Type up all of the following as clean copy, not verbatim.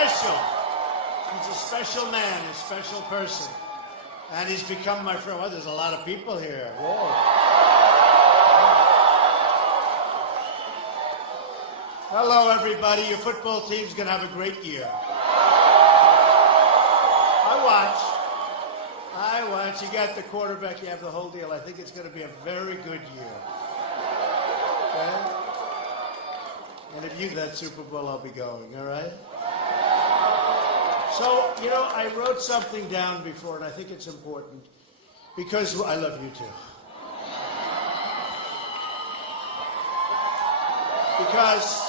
special. He's a special man, a special person. And he's become my friend. Well, there's a lot of people here. Whoa. Hello, everybody. Your football team's going to have a great year. I watch. You got the quarterback. You have the whole deal. I think it's going to be a very good year. Okay? And if you get that Super Bowl, I'll be going, all right? So, you know, I wrote something down before, and I think it's important, because I love you too. Because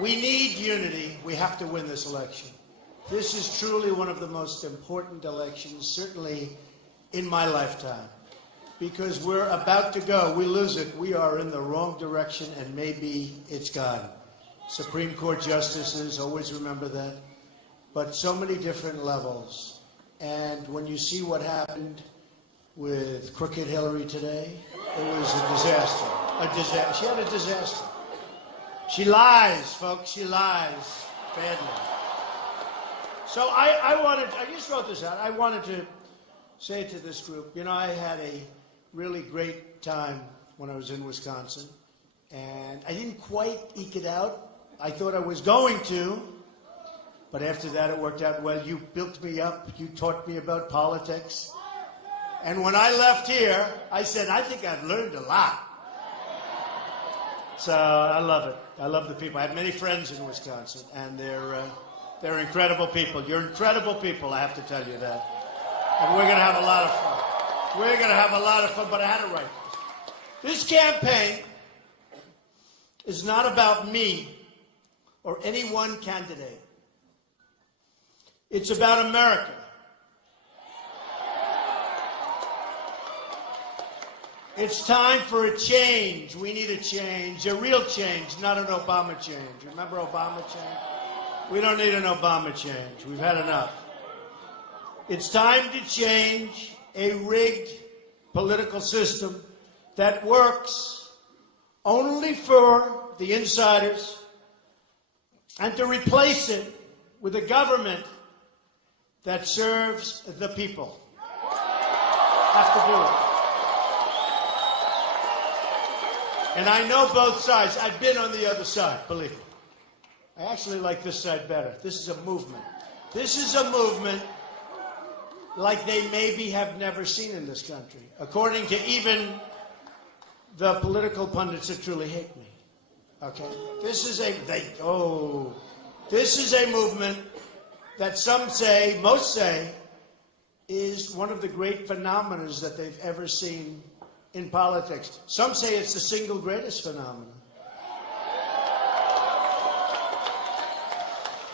we need unity. We have to win this election. This is truly one of the most important elections, certainly in my lifetime, because we're about to go. We lose it. We are in the wrong direction, and maybe it's gone. Supreme Court justices, always remember that. But so many different levels. And when you see what happened with crooked Hillary today, it was a disaster. A disaster. She had a disaster. She lies, folks. She lies badly. So I just wrote this out. I wanted to say to this group, you know, I had a really great time when I was in Wisconsin, and I didn't quite eke it out. I thought I was going to, but after that it worked out well. You built me up. You taught me about politics. And when I left here, I said, I think I've learned a lot. So I love it. I love the people. I have many friends in Wisconsin, and they're incredible people. You're incredible people, I have to tell you that. And we're going to have a lot of fun. We're going to have a lot of fun, but I had to write this. This campaign is not about me or any one candidate. It's about America. It's time for a change. We need a change, a real change, not an Obama change. Remember Obama change? We don't need an Obama change. We've had enough. It's time to change a rigged political system that works only for the insiders, and to replace it with a government that serves the people. Have to do it. And I know both sides. I've been on the other side, believe me. I actually like this side better. This is a movement. This is a movement like they maybe have never seen in this country, according to even the political pundits that truly hate me. Okay? This is a movement that some say, most say, is one of the great phenomena that they've ever seen in politics. Some say it's the single greatest phenomenon.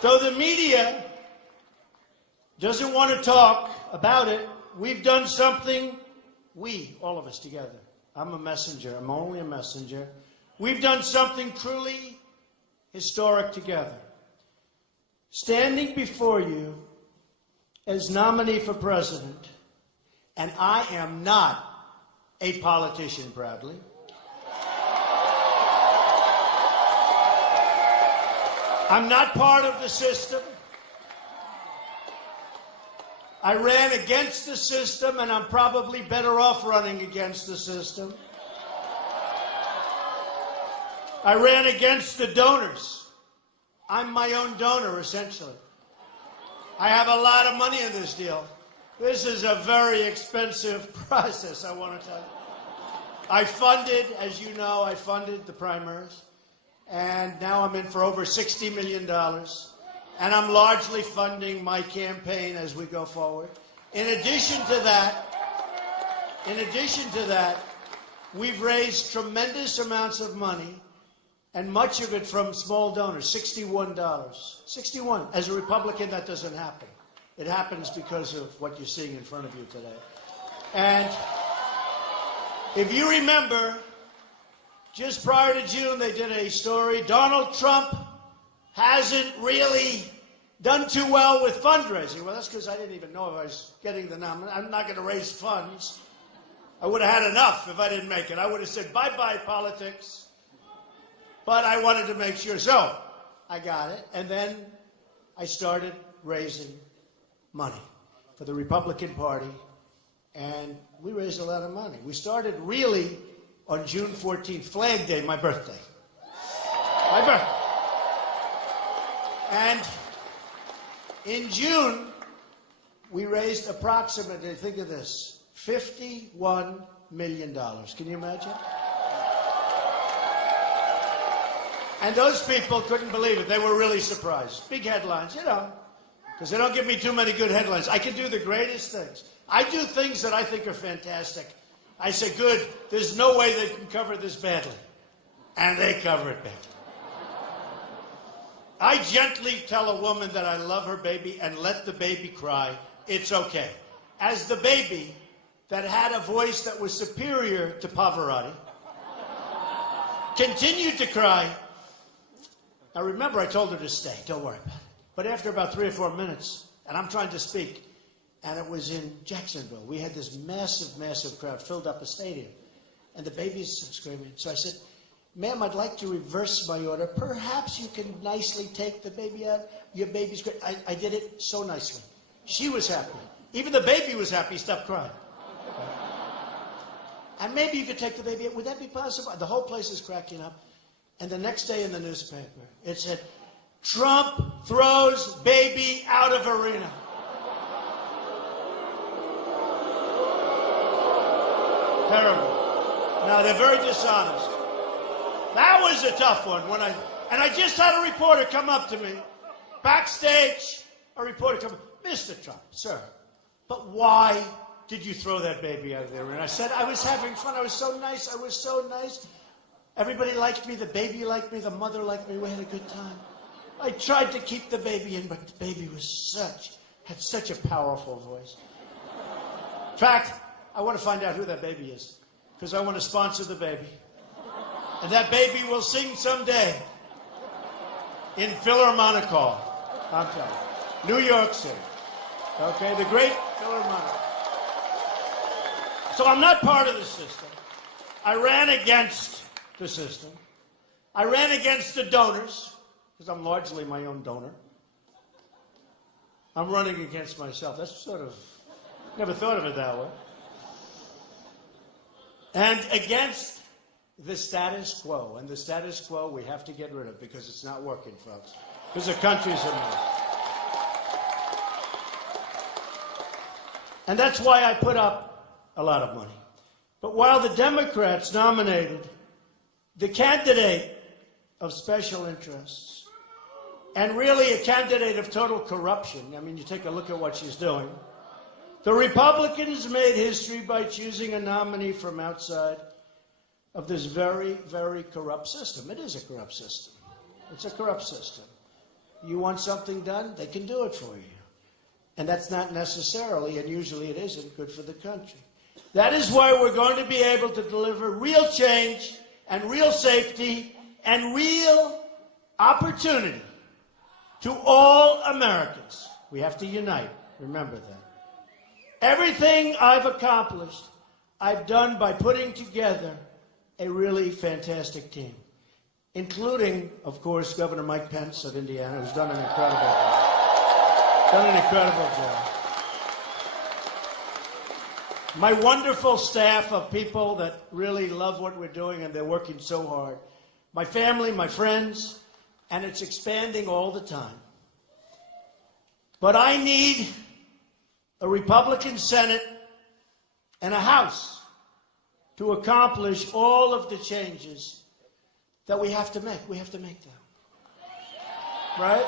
Though the media doesn't want to talk about it, we've done something, all of us together. I'm a messenger. I'm only a messenger. We've done something truly historic together. Standing before you as nominee for president, and I am not a politician, proudly. I'm not part of the system. I ran against the system, and I'm probably better off running against the system. I ran against the donors. I'm my own donor, essentially. I have a lot of money in this deal. This is a very expensive process, I want to tell you. I funded, as you know, I funded the primaries. And now I'm in for over $60 million. And I'm largely funding my campaign as we go forward. In addition to that, we've raised tremendous amounts of money, and much of it from small donors, $61. 61. As a Republican, that doesn't happen. It happens because of what you're seeing in front of you today. And if you remember, just prior to June, they did a story. Donald Trump hasn't really done too well with fundraising. Well, that's because I didn't even know if I was getting the nomination. I'm not going to raise funds. I would have had enough if I didn't make it. I would have said, bye-bye politics. But I wanted to make sure. So, I got it. And then I started raising money for the Republican Party, and we raised a lot of money. We started really on June 14th, Flag Day, my birthday. My birthday. And in June, we raised approximately, think of this, $51 million. Can you imagine? And those people couldn't believe it. They were really surprised. Big headlines, you know, because they don't give me too many good headlines. I can do the greatest things. I do things that I think are fantastic. I say, good, there's no way they can cover this badly. And they cover it badly. I gently tell a woman that I love her baby and let the baby cry. It's okay. As the baby that had a voice that was superior to Pavarotti continued to cry. Now remember, I told her to stay. Don't worry about it. But after about 3 or 4 minutes, and I'm trying to speak, and it was in Jacksonville. We had this massive, massive crowd, filled up a stadium. And the baby's screaming. So I said, ma'am, I'd like to reverse my order. Perhaps you can nicely take the baby out. Your baby's great. I did it so nicely. She was happy. Even the baby was happy. He stopped crying. And maybe you could take the baby out. Would that be possible? The whole place is cracking up. And the next day in the newspaper, it said, Trump throws baby out of arena. Terrible. No, they're very dishonest. That was a tough one. And I just had a reporter come up to me, backstage, a reporter come up, Mr. Trump, sir, but why did you throw that baby out of there? And I said, I was having fun. I was so nice. I was so nice. Everybody liked me. The baby liked me. The mother liked me. We had a good time. I tried to keep the baby in, but the baby had such a powerful voice. In fact, I want to find out who that baby is, because I want to sponsor the baby. And that baby will sing someday in Philharmonic Hall. I'm telling you. New York City. Okay, the great Philharmonic. So I'm not part of the system. I ran against the system. I ran against the donors, because I'm largely my own donor. I'm running against myself. That's sort of, never thought of it that way. And against the status quo. And the status quo we have to get rid of, because it's not working, folks. Because the country's a mess. And that's why I put up a lot of money. But while the Democrats nominated the candidate of special interests, and really a candidate of total corruption, I mean, you take a look at what she's doing, the Republicans made history by choosing a nominee from outside of this very, very corrupt system. It is a corrupt system. It's a corrupt system. You want something done, they can do it for you. And that's not necessarily, and usually it isn't, good for the country. That is why we're going to be able to deliver real change and real safety and real opportunity to all Americans. We have to unite. Remember that. Everything I've accomplished, I've done by putting together a really fantastic team, including, of course, Governor Mike Pence of Indiana, who's done an incredible job. My wonderful staff of people that really love what we're doing, and they're working so hard. My family, my friends, and it's expanding all the time. But I need a Republican Senate and a House to accomplish all of the changes that we have to make. We have to make them. Right?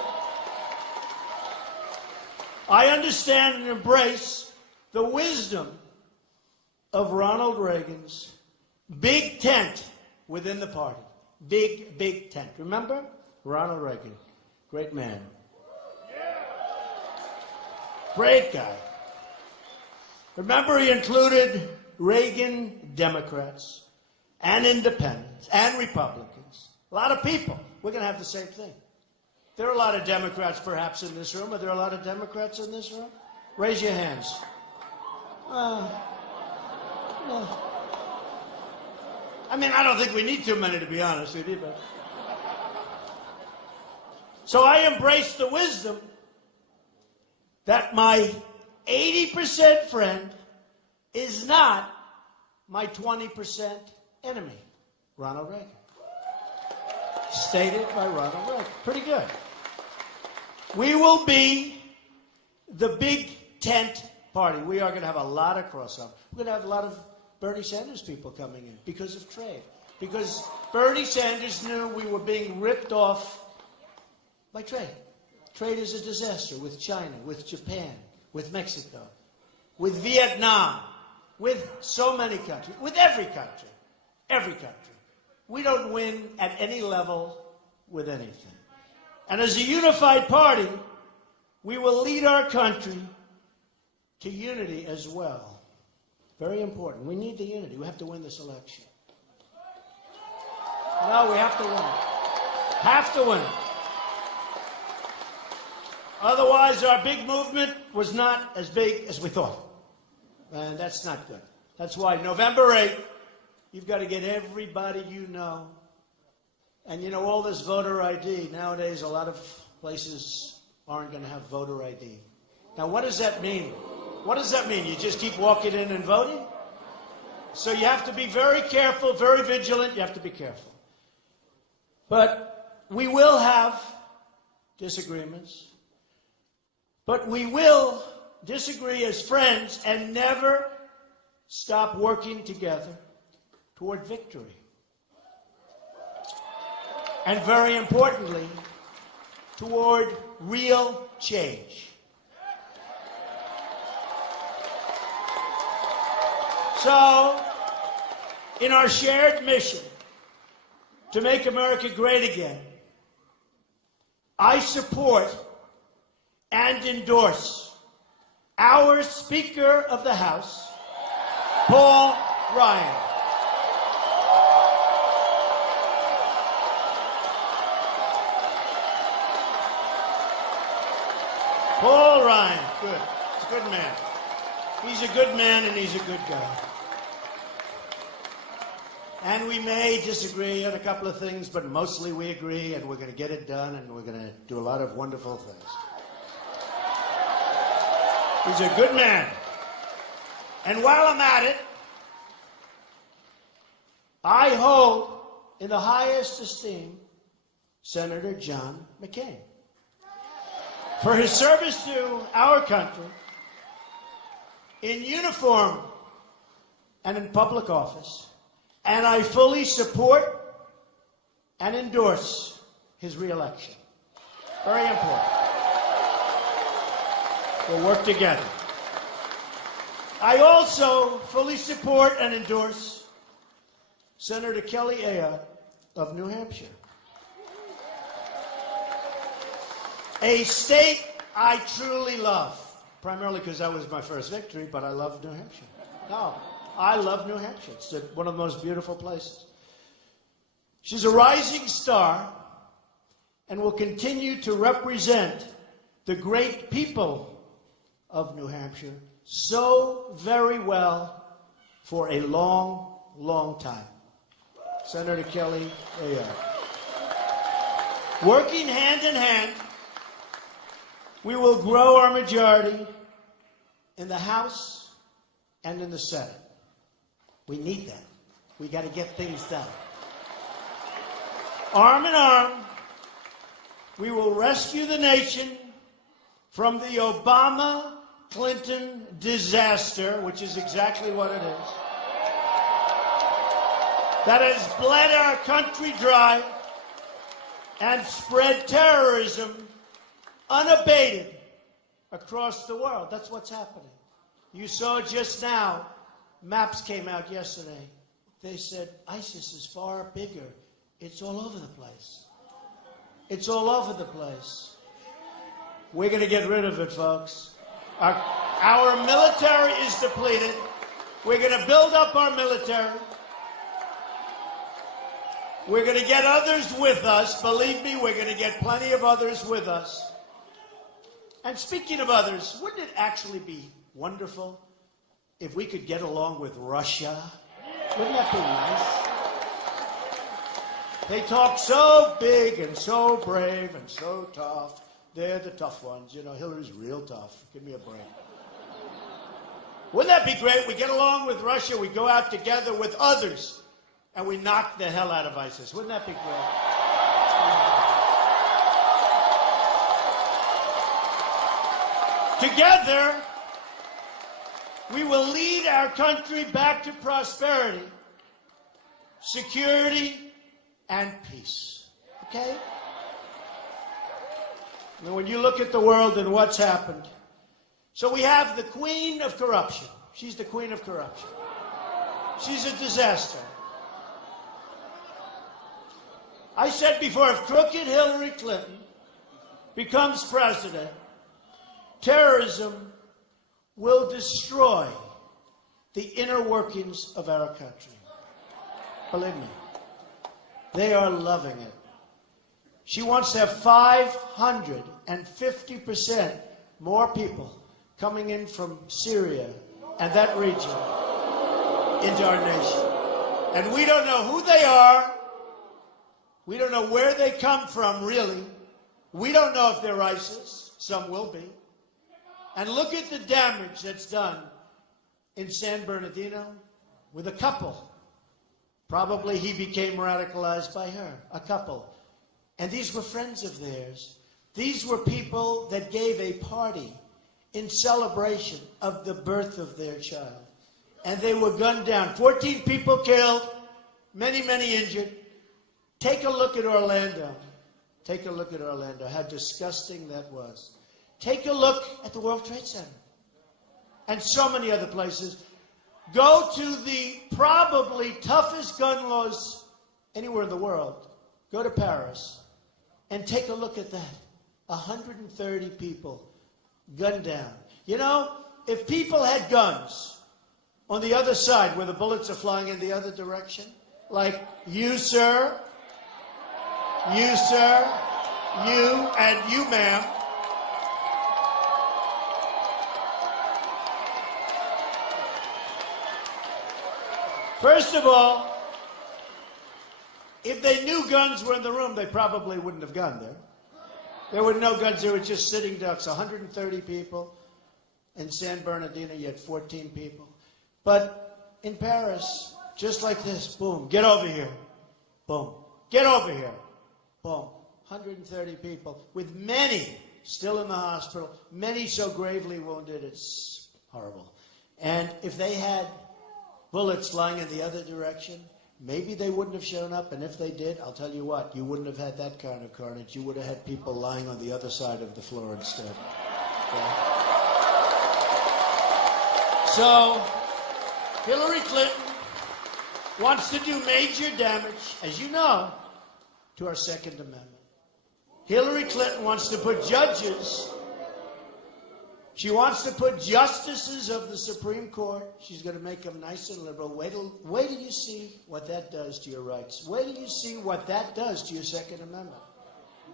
I understand and embrace the wisdom of Ronald Reagan's big tent within the party. Big, big tent. Remember? Ronald Reagan. Great man. Great guy. Remember, he included Reagan Democrats and independents and Republicans. A lot of people. We're going to have the same thing. There are a lot of Democrats perhaps in this room. Are there a lot of Democrats in this room? Raise your hands. No. I mean, I don't think we need too many, to be honest with you, but So I embrace the wisdom that my 80% friend is not my 20% enemy. Ronald Reagan. Stated by Ronald Reagan. Pretty good. We will be the big tent party. We are going to have a lot of crossover. We're going to have a lot of Bernie Sanders people coming in because of trade. Because Bernie Sanders knew we were being ripped off by trade. Trade is a disaster with China, with Japan, with Mexico, with Vietnam, with so many countries, with every country. Every country. We don't win at any level with anything. And as a unified party, we will lead our country to unity as well. Very important. We need the unity. We have to win this election. No, we have to win it. Have to win it. Otherwise, our big movement was not as big as we thought. And that's not good. That's why November 8th, you've got to get everybody you know. And you know, all this voter ID, nowadays a lot of places aren't going to have voter ID. Now, what does that mean? What does that mean? You just keep walking in and voting? So you have to be very careful, very vigilant. You have to be careful. But we will have disagreements. But we will disagree as friends and never stop working together toward victory. And very importantly, toward real change. So, in our shared mission to make America great again, I support and endorse our Speaker of the House, Paul Ryan. Paul Ryan, good. He's a good man. He's a good man and he's a good guy. And we may disagree on a couple of things, but mostly we agree, and we're going to get it done, and we're going to do a lot of wonderful things. He's a good man. And while I'm at it, I hold in the highest esteem Senator John McCain for his service to our country in uniform and in public office. And I fully support and endorse his re-election. Very important. We'll work together. I also fully support and endorse Senator Kelly Ayotte of New Hampshire, a state I truly love, primarily because that was my first victory, but I love New Hampshire. No, I love New Hampshire. It's one of the most beautiful places. She's a rising star and will continue to represent the great people of New Hampshire so very well for a long, long time. Senator Kelly Ayotte. Working hand in hand, we will grow our majority in the House and in the Senate. We need that. We got to get things done. Arm in arm, we will rescue the nation from the Obama-Clinton disaster, which is exactly what it is, that has bled our country dry and spread terrorism unabated across the world. That's what's happening. You saw just now, maps came out yesterday. They said ISIS is far bigger. It's all over the place. It's all over the place. We're going to get rid of it, folks. Our military is depleted. We're going to build up our military. We're going to get others with us. Believe me, we're going to get plenty of others with us. And speaking of others, wouldn't it actually be wonderful if we could get along with Russia? Wouldn't that be nice? They talk so big and so brave and so tough. They're the tough ones. You know, Hillary's real tough. Give me a break. Wouldn't that be great? We get along with Russia. We go out together with others. And we knock the hell out of ISIS. Wouldn't that be great? Together, we will lead our country back to prosperity, security, and peace. Okay? I mean, when you look at the world and what's happened, so we have the queen of corruption. She's the queen of corruption. She's a disaster. I said before, if crooked Hillary Clinton becomes president, terrorism will destroy the inner workings of our country. Believe me, they are loving it. She wants to have 550% more people coming in from Syria and that region into our nation. And we don't know who they are. We don't know where they come from, really. We don't know if they're ISIS. Some will be. And look at the damage that's done in San Bernardino with a couple. Probably he became radicalized by her, a couple. And these were friends of theirs. These were people that gave a party in celebration of the birth of their child. And they were gunned down. 14 people killed, many, many injured. Take a look at Orlando. Take a look at Orlando, how disgusting that was. Take a look at the World Trade Center and so many other places. Go to the probably toughest gun laws anywhere in the world. Go to Paris and take a look at that. 130 people gunned down. You know, if people had guns on the other side where the bullets are flying in the other direction, like you, sir, you, sir, you, and you, ma'am, first of all, if they knew guns were in the room, they probably wouldn't have gone there. There were no guns. There were just sitting ducks. 130 people. In San Bernardino, you had 14 people. But in Paris, just like this, boom, get over here. Boom. Get over here. Boom. 130 people, with many still in the hospital, many so gravely wounded, it's horrible. And if they had bullets flying in the other direction, maybe they wouldn't have shown up, and if they did, I'll tell you what, you wouldn't have had that kind of carnage. You would have had people lying on the other side of the floor instead. Okay? So, Hillary Clinton wants to do major damage, as you know, to our Second Amendment. Hillary Clinton wants to put judges, she wants to put justices of the Supreme Court. She's going to make them nice and liberal. Wait till you see what that does to your rights. Wait till you see what that does to your Second Amendment.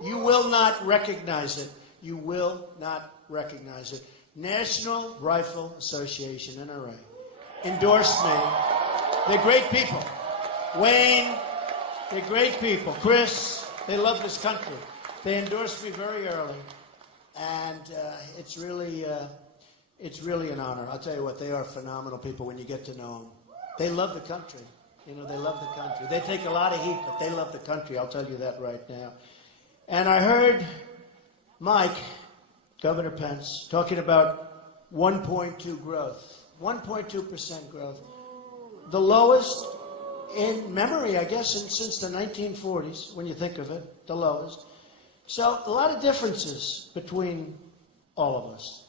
You will not recognize it. You will not recognize it. National Rifle Association, NRA, endorsed me. They're great people. Wayne, they're great people. Chris, they love this country. They endorsed me very early. And it's really an honor. I'll tell you what, they are phenomenal people when you get to know them. They love the country. You know, they love the country. They take a lot of heat, but they love the country. I'll tell you that right now. And I heard Mike, Governor Pence, talking about 1.2 growth, 1.2% growth. The lowest in memory, I guess, since the 1940s, when you think of it, the lowest. So a lot of differences between all of us.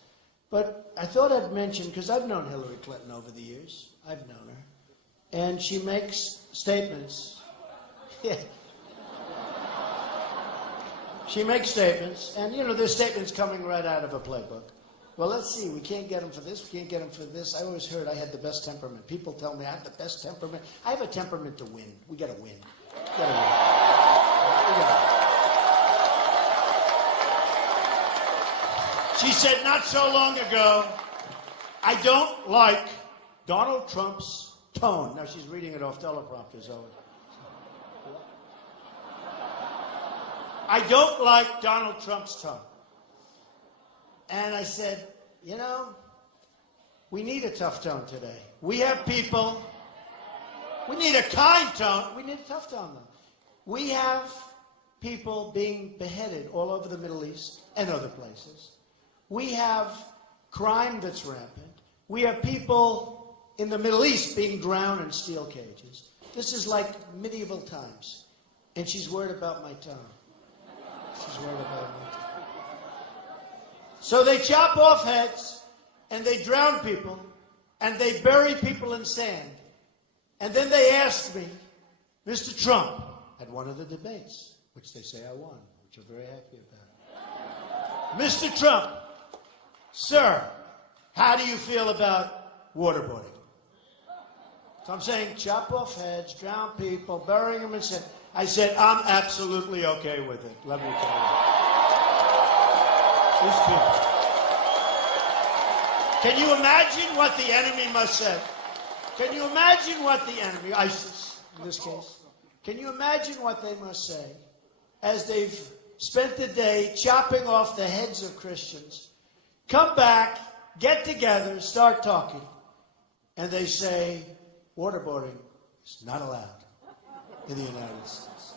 But I thought I'd mention, because I've known Hillary Clinton over the years. I've known her. And she makes statements. Yeah. She makes statements. And, you know, there's statements coming right out of a playbook. Well, let's see. We can't get them for this. We can't get them for this. I always heard I had the best temperament. People tell me I have the best temperament. I have a temperament to win. We got to win. We got to win. We got to win. She said not so long ago, I don't like Donald Trump's tone. Now she's reading it off teleprompters. I don't like Donald Trump's tone. And I said, you know, we need a tough tone today. We have people, we need a kind tone. We need a tough tone, though. We have people being beheaded all over the Middle East and other places. We have crime that's rampant. We have people in the Middle East being drowned in steel cages. This is like medieval times. And she's worried about my tone. She's worried about my tone. So they chop off heads, and they drown people, and they bury people in sand. And then they asked me, Mr. Trump, at one of the debates, which they say I won, which I'm very happy about. Mr. Trump, sir, how do you feel about waterboarding? So I'm saying chop off heads, drown people, burying them in sand. I said, I'm absolutely okay with it. Let me tell you. These people. Can you imagine what the enemy must say? Can you imagine what the enemy, ISIS in this case, can you imagine what they must say as they've spent the day chopping off the heads of Christians, come back, get together, start talking, and they say waterboarding is not allowed in the United States.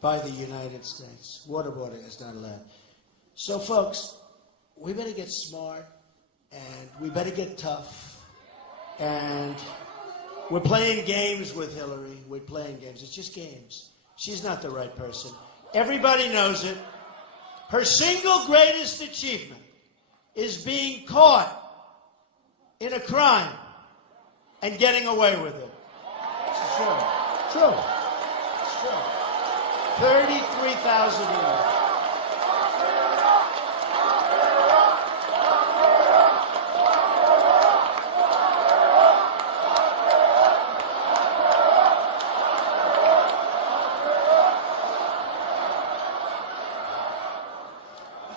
By the United States. Waterboarding is not allowed. So, folks, we better get smart, and we better get tough, and we're playing games with Hillary. We're playing games. It's just games. She's not the right person. Everybody knows it. Her single greatest achievement is being caught in a crime and getting away with it. It's true. True. It's true. 33,000 years.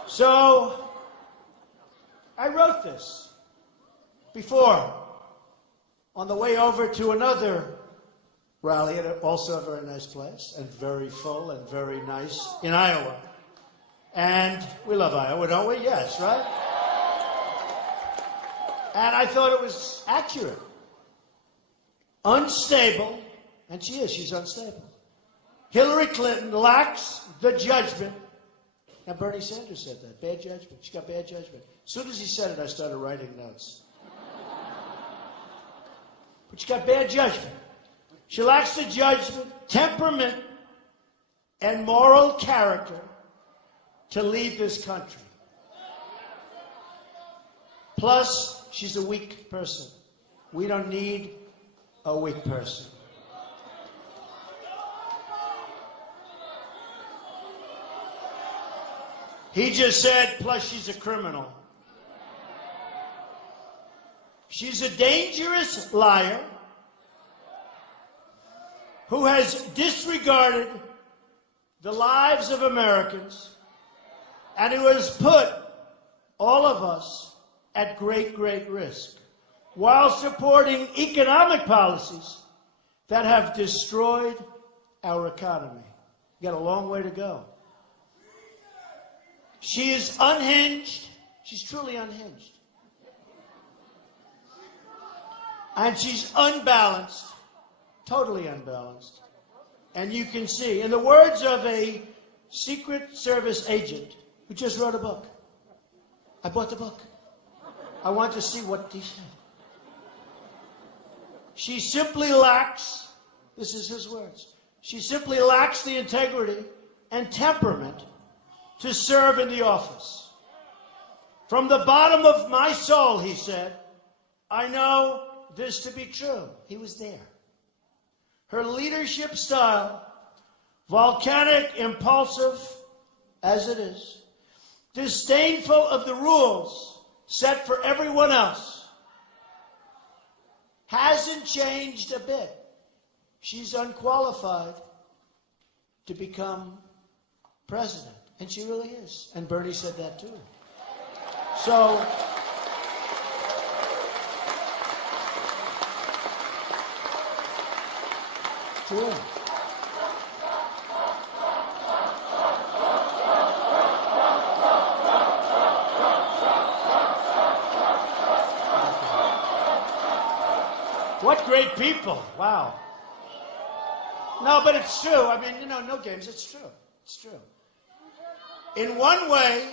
So, I wrote this before on the way over to another rally at also a very nice place and very full and very nice in Iowa. And we love Iowa, don't we? Yes, right? And I thought it was accurate. Unstable, and she is, she's unstable. Hillary Clinton lacks the judgment. Now, Bernie Sanders said that. Bad judgment. She got bad judgment. As soon as he said it, I started writing notes. But she got bad judgment. She lacks the judgment, temperament, and moral character to lead this country. Plus, she's a weak person. We don't need a weak person. He just said, plus she's a criminal. She's a dangerous liar who has disregarded the lives of Americans and who has put all of us at great, great risk while supporting economic policies that have destroyed our economy. We've got a long way to go. She is unhinged. She's truly unhinged. And she's unbalanced, totally unbalanced. And you can see, in the words of a Secret Service agent who just wrote a book, I bought the book. I want to see what he said. She simply lacks, this is his words, she simply lacks the integrity and temperament to serve in the office. From the bottom of my soul, he said, I know this to be true. He was there. Her leadership style, volcanic, impulsive as it is, disdainful of the rules set for everyone else, hasn't changed a bit. She's unqualified to become president. And she really is. And Bernie said that too. So, true. What great people. Wow. No, but it's true. I mean, no games. It's true. It's true. In one way,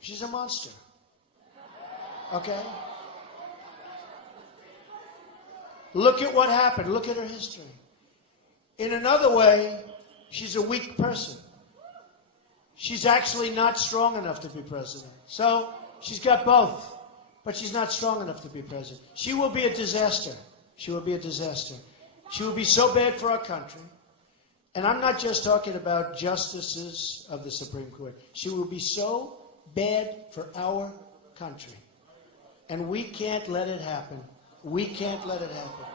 she's a monster. Okay? Look at what happened. Look at her history. In another way, she's a weak person. She's actually not strong enough to be president. So she's got both, but she's not strong enough to be president. She will be a disaster. She will be a disaster. She will be so bad for our country. And I'm not just talking about justices of the Supreme Court. She will be so bad for our country. And we can't let it happen. We can't let it happen.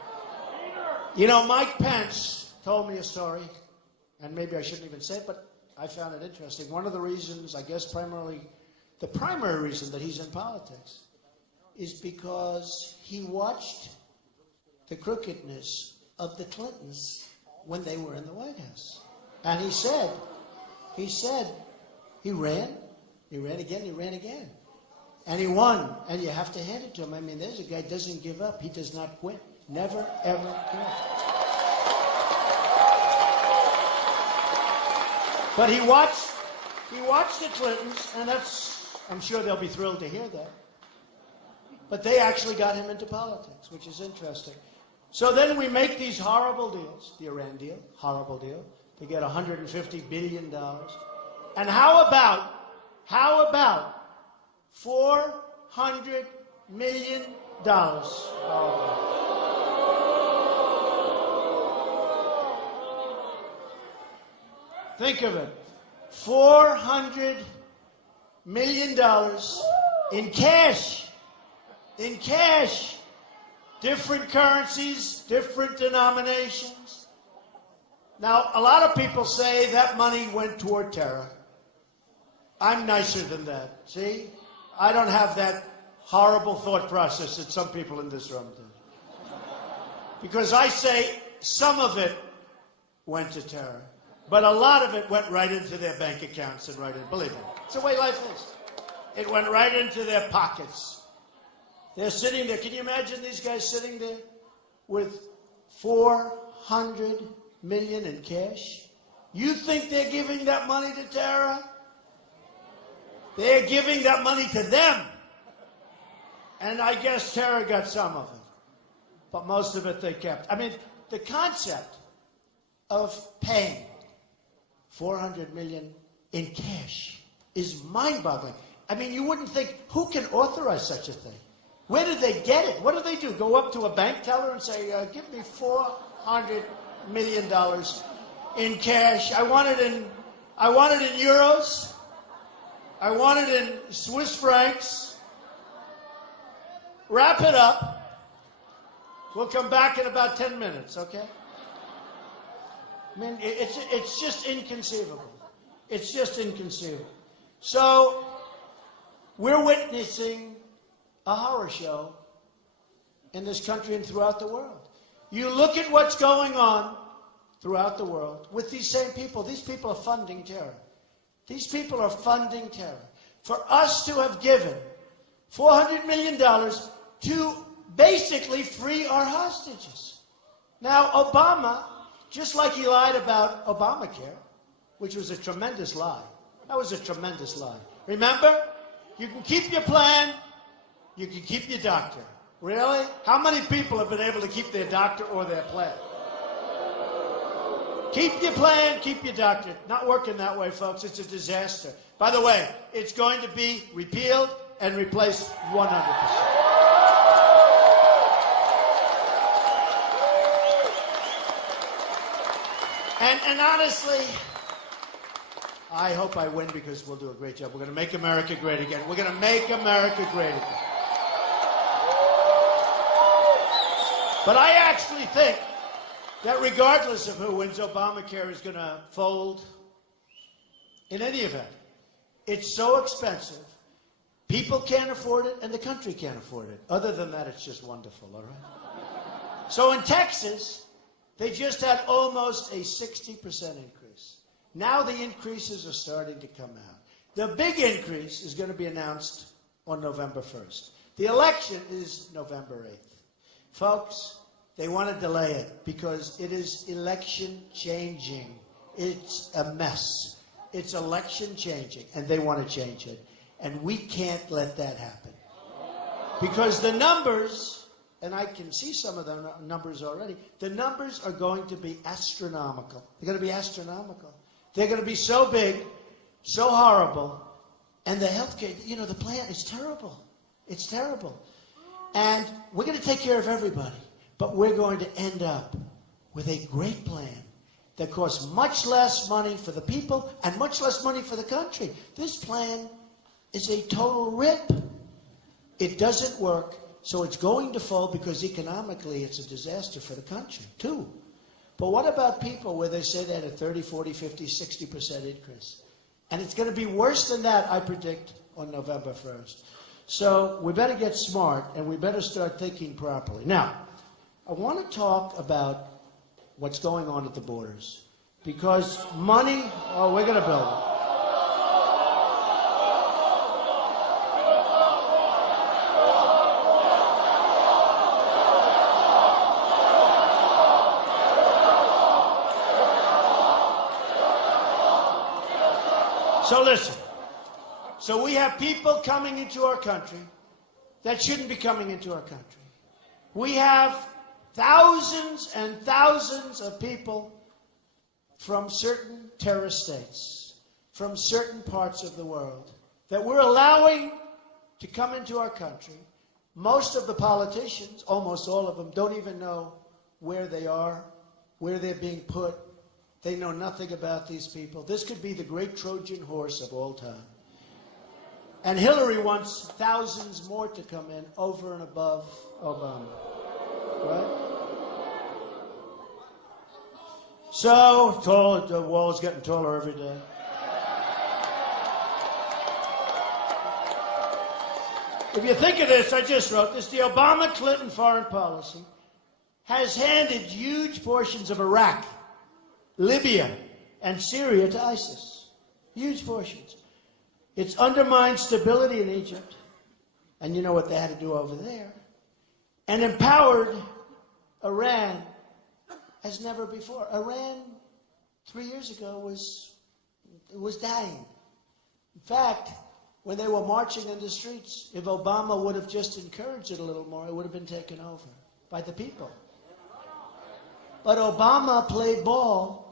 You know, Mike Pence told me a story, and maybe I shouldn't even say it, but I found it interesting. One of the reasons, I guess primarily, the primary reason that he's in politics is because he watched the crookedness of the Clintons when they were in the White House. And he said, he ran again. And he won. And you have to hand it to him. I mean, there's a guy who doesn't give up. He does not quit. Never, ever quit. But he watched the Clintons, and I'm sure they'll be thrilled to hear that. But they actually got him into politics, which is interesting. So then we make these horrible deals, the Iran deal, horrible deal, to get $150 billion. And how about $400 million? Think of it. $400 million in cash. In cash. Different currencies, different denominations. Now, a lot of people say that money went toward terror. I'm nicer than that. See? I don't have that horrible thought process that some people in this room do. Because I say some of it went to terror, but a lot of it went right into their bank accounts and right in. Believe me, it's the way life is. It went right into their pockets. They're sitting there. Can you imagine these guys sitting there with $400 million in cash? You think they're giving that money to terror? They're giving that money to them. And I guess terror got some of it. But most of it they kept. I mean, the concept of paying $400 million in cash is mind-boggling. I mean, you wouldn't think, who can authorize such a thing? Where did they get it? What do they do? Go up to a bank teller and say, give me $400 million in cash. I want it in euros. I want it in Swiss francs. Wrap it up. We'll come back in about 10 minutes, okay? I mean, it's just inconceivable. It's just inconceivable. So, we're witnessing a horror show in this country and throughout the world. You look at what's going on throughout the world with these same people. These people are funding terror. These people are funding terror. For us to have given $400 million to basically free our hostages. Now, Obama, just like he lied about Obamacare, which was a tremendous lie. That was a tremendous lie. Remember? You can keep your plan. You can keep your doctor. Really? How many people have been able to keep their doctor or their plan? Keep your plan, keep your doctor. Not working that way, folks. It's a disaster. By the way, it's going to be repealed and replaced 100%. And honestly, I hope I win because we'll do a great job. We're going to make America great again. We're going to make America great again. But I actually think that regardless of who wins, Obamacare is going to fold in any event. It's so expensive. People can't afford it, and the country can't afford it. Other than that, it's just wonderful, all right? So in Texas, they just had almost a 60% increase. Now the increases are starting to come out. The big increase is going to be announced on November 1st. The election is November 8th. Folks, they want to delay it because it is election changing. It's a mess. It's election changing, and they want to change it. And we can't let that happen. Because the numbers, and I can see some of the numbers already, the numbers are going to be astronomical. They're going to be astronomical. They're going to be so big, so horrible, and the healthcare, the plan is terrible. It's terrible. And we're going to take care of everybody, but we're going to end up with a great plan that costs much less money for the people and much less money for the country. This plan is a total rip. It doesn't work, so it's going to fall because economically it's a disaster for the country, too. But what about people where they say they had a 30, 40, 50, 60% increase? And it's going to be worse than that, I predict, on November 1st. So we better get smart, and we better start thinking properly. Now, I want to talk about what's going on at the borders. Because money, we're going to build it. So listen, so we have people coming into our country that shouldn't be coming into our country. We have thousands and thousands of people from certain terrorist states, from certain parts of the world, that we're allowing to come into our country. Most of the politicians, almost all of them, don't even know where they are, where they're being put. They know nothing about these people. This could be the great Trojan horse of all time. And Hillary wants thousands more to come in over and above Obama. Right? So, tall, the wall is getting taller every day. If you think of this, I just wrote this, the Obama-Clinton foreign policy has handed huge portions of Iraq, Libya, and Syria to ISIS. Huge portions. It's undermined stability in Egypt, and you know what they had to do over there, and empowered Iran as never before. Iran, 3 years ago, was dying. In fact, when they were marching in the streets, if Obama would have just encouraged it a little more, it would have been taken over by the people. But Obama played ball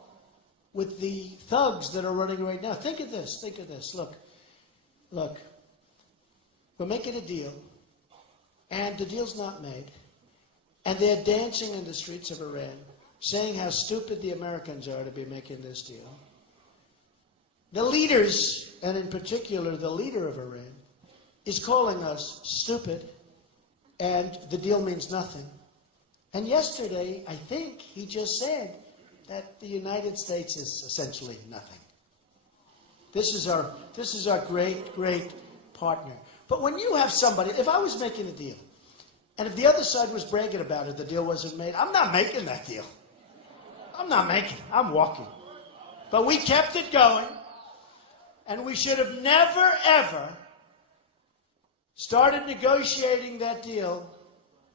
with the thugs that are running right now. Think of this. Look. We're making a deal, and the deal's not made. And they're dancing in the streets of Iran, saying how stupid the Americans are to be making this deal. The leaders, and in particular the leader of Iran, is calling us stupid, and the deal means nothing. And yesterday, I think he just said that the United States is essentially nothing. This is our great, great partner. But when you have somebody, if I was making a deal, and if the other side was bragging about it, the deal wasn't made, I'm not making that deal. I'm walking. But we kept it going, and we should have never, ever started negotiating that deal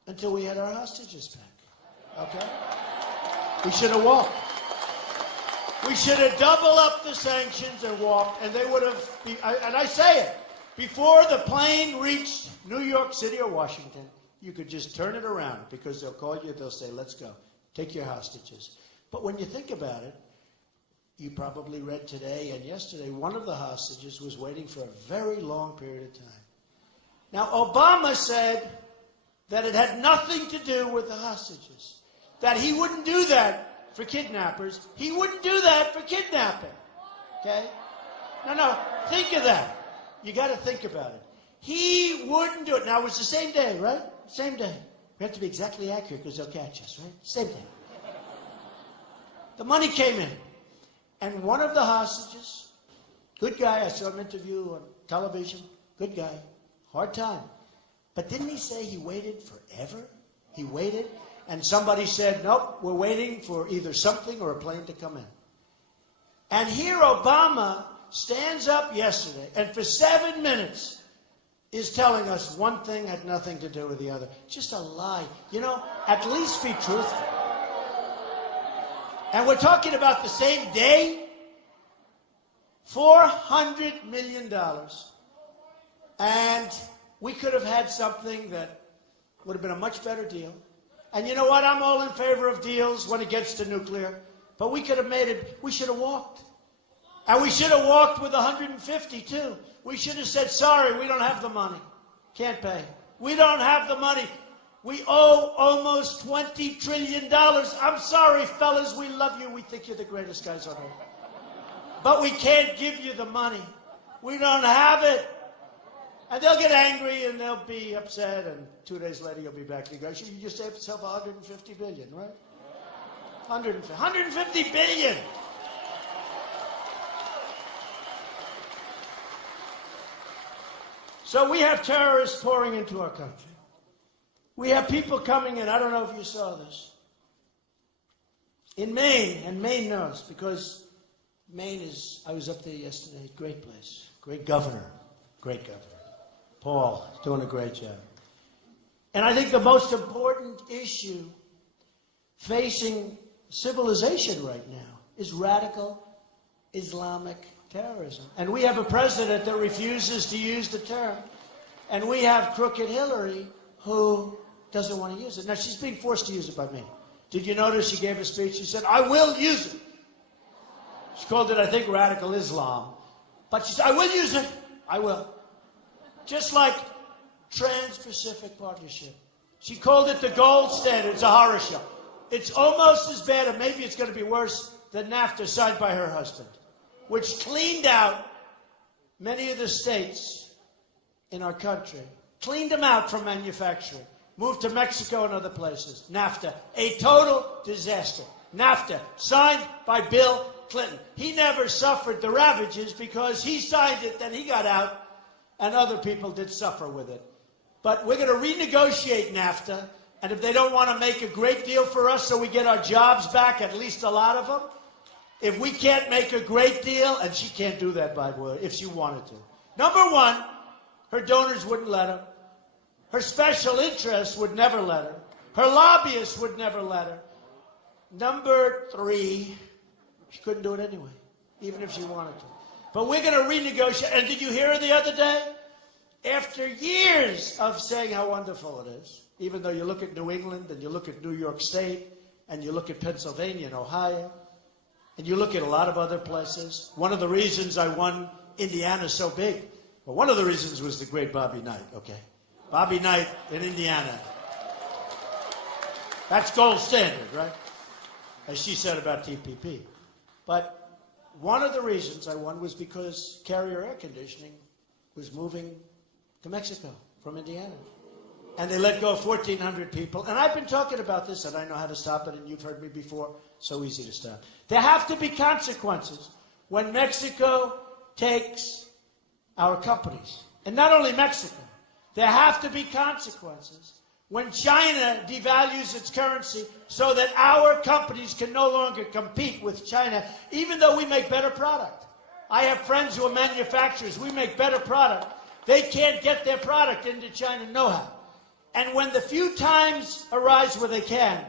until we had our hostages back. Okay? We should have walked. We should have doubled up the sanctions and walked, and they would have, and I say it, before the plane reached New York City or Washington, you could just turn it around because they'll call you, they'll say, let's go, take your hostages. But when you think about it, you probably read today and yesterday, one of the hostages was waiting for a very long period of time. Now, Obama said that it had nothing to do with the hostages, that he wouldn't do that for kidnappers. He wouldn't do that for kidnapping. Okay? No, think of that. You got to think about it. He wouldn't do it. Now, it was the same day, right? Same day. We have to be exactly accurate because they'll catch us, right? Same day. The money came in. And one of the hostages, good guy, I saw him interview on television, good guy, hard time. But didn't he say he waited forever? He waited, and somebody said, nope, we're waiting for either something or a plane to come in. And here Obama stands up yesterday, and for 7 minutes, is telling us one thing had nothing to do with the other. Just a lie. You know, at least be truthful. And we're talking about the same day, $400 million. And we could have had something that would have been a much better deal. And you know what? I'm all in favor of deals when it gets to nuclear. But we could have made it, we should have walked. And we should have walked with 150, too. We should have said, sorry, we don't have the money. Can't pay. We don't have the money. We owe almost $20 trillion. I'm sorry, fellas. We love you. We think you're the greatest guys on earth. But we can't give you the money. We don't have it. And they'll get angry and they'll be upset. And 2 days later, you'll be back. You go, you just saved yourself $150 billion, right? 150 billion. So we have terrorists pouring into our country. We have people coming in. I don't know if you saw this. In Maine, and Maine knows, because Maine is, I was up there yesterday, great place, great governor. Paul is doing a great job. And I think the most important issue facing civilization right now is radical Islamic terrorism. And we have a president that refuses to use the term. And we have crooked Hillary who doesn't want to use it. Now, she's being forced to use it by me. Did you notice she gave a speech? She said, I will use it. She called it, I think, radical Islam. But she said, I will use it. I will. Just like Trans-Pacific Partnership. She called it the gold standard. It's a horror show. It's almost as bad, or maybe it's going to be worse, than NAFTA signed by her husband, which cleaned out many of the states in our country, cleaned them out from manufacturing, moved to Mexico and other places. NAFTA, a total disaster. NAFTA, signed by Bill Clinton. He never suffered the ravages because he signed it, then he got out, and other people did suffer with it. But we're going to renegotiate NAFTA, and if they don't want to make a great deal for us so we get our jobs back, at least a lot of them, if we can't make a great deal, and she can't do that, by the way, if she wanted to. Number one, her donors wouldn't let her. Her special interests would never let her. Her lobbyists would never let her. Number three, she couldn't do it anyway, even if she wanted to. But we're going to renegotiate. And did you hear her the other day? After years of saying how wonderful it is, even though you look at New England and you look at New York State and you look at Pennsylvania and Ohio, and you look at a lot of other places. One of the reasons I won Indiana so big, well, one of the reasons was the great Bobby Knight, okay? Bobby Knight in Indiana. That's gold standard, right? As she said about TPP. But one of the reasons I won was because Carrier Air Conditioning was moving to Mexico from Indiana. And they let go of 1,400 people. And I've been talking about this, and I know how to stop it, and you've heard me before. So easy to stop. There have to be consequences when Mexico takes our companies. And not only Mexico. There have to be consequences when China devalues its currency so that our companies can no longer compete with China, even though we make better product. I have friends who are manufacturers. We make better product. They can't get their product into China, no how. And when the few times arise where they can,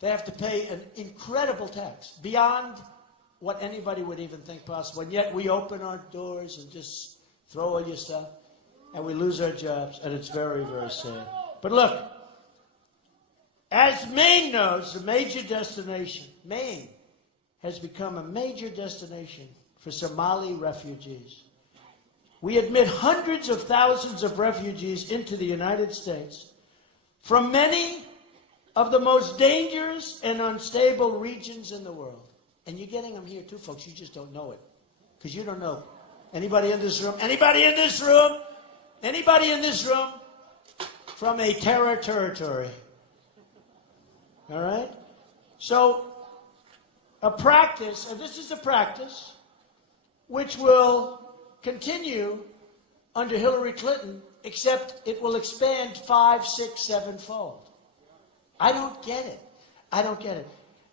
they have to pay an incredible tax, beyond what anybody would even think possible. And yet we open our doors and just throw all your stuff, and we lose our jobs, and it's very, very sad. But look, as Maine knows, a major destination, Maine has become a major destination for Somali refugees. We admit hundreds of thousands of refugees into the United States from many of the most dangerous and unstable regions in the world. And you're getting them here too, folks. You just don't know it. Because you don't know. Anybody in this room? Anybody in this room? Anybody in this room from a terror territory? All right? So, a practice, and this is a practice, which will continue under Hillary Clinton, except it will expand 5, 6, 7-fold. I don't get it. I don't get it.